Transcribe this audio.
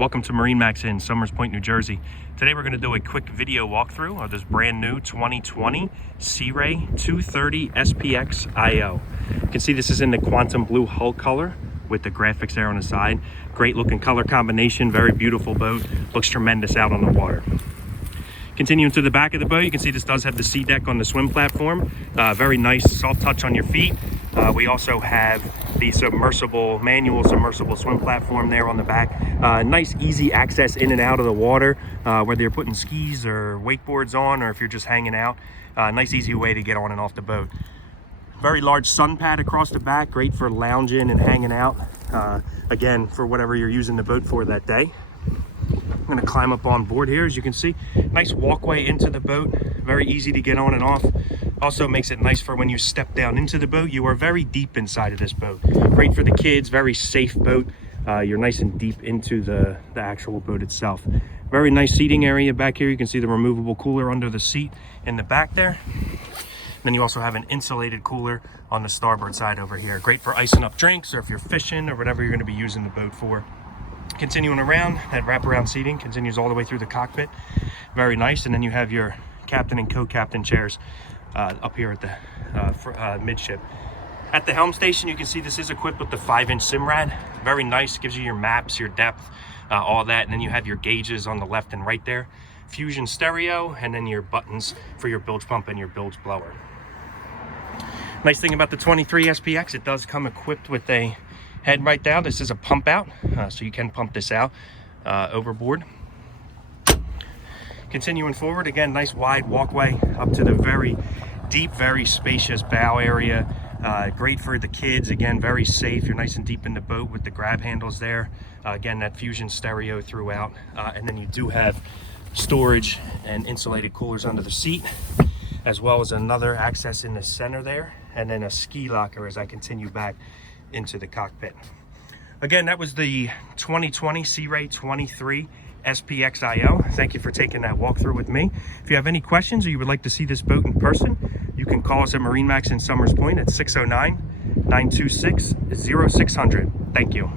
Welcome to MarineMax in Somers Point, New Jersey. Today we're going to do a quick video walkthrough of this brand new 2020 Sea Ray 230 SPX IO. You can see this is in the quantum blue hull color with the graphics there on the side. Great looking color combination, very beautiful boat. Looks tremendous out on the water. Continuing to the back of the boat, you can see this does have the sea deck on the swim platform. Very nice soft touch on your feet. We also have the manual submersible swim platform there on the back. Nice easy access in and out of the water, whether you're putting skis or wakeboards on or if you're just hanging out. Nice easy way to get on and off the boat. Very large sun pad across the back, great for lounging and hanging out. Again, for whatever you're using the boat for that day. I'm going to climb up on board here. As you can see, nice walkway into the boat, very easy to get on and off. Also makes it nice for when you step down into the boat. You are very deep inside of this boat. Great for the kids, very safe boat. You're nice and deep into the actual boat itself. Very nice seating area back here. You can see the removable cooler under the seat in the back there. Then you also have an insulated cooler on the starboard side over here. Great for icing up drinks or if you're fishing or whatever you're going to be using the boat for. Continuing around, that wraparound seating continues all the way through the cockpit. Very nice. And then you have your captain and co-captain chairs up here at the midship. At the helm station, you can see this is equipped with the 5-inch Simrad. Very nice, gives you your maps, your depth, all that. And then you have your gauges on the left and right there. Fusion stereo, and then your buttons for your bilge pump and your bilge blower. Nice thing about the 23 SPX, it does come equipped with a head right down. This is a pump out, so you can pump this out overboard. Continuing forward, again, nice wide walkway up to the very deep, very spacious bow area. Great for the kids, again, very safe. You're nice and deep in the boat with the grab handles there. Again, that fusion stereo throughout. And then you do have storage and insulated coolers under the seat, as well as another access in the center there, and then a ski locker as I continue back into the cockpit. Again, that was the 2020 Sea Ray 23 SPX IO. Thank you for taking that walkthrough with me. If you have any questions or you would like to see this boat in person, you can call us at MarineMax in Somers Point at 609-926-0600. Thank you.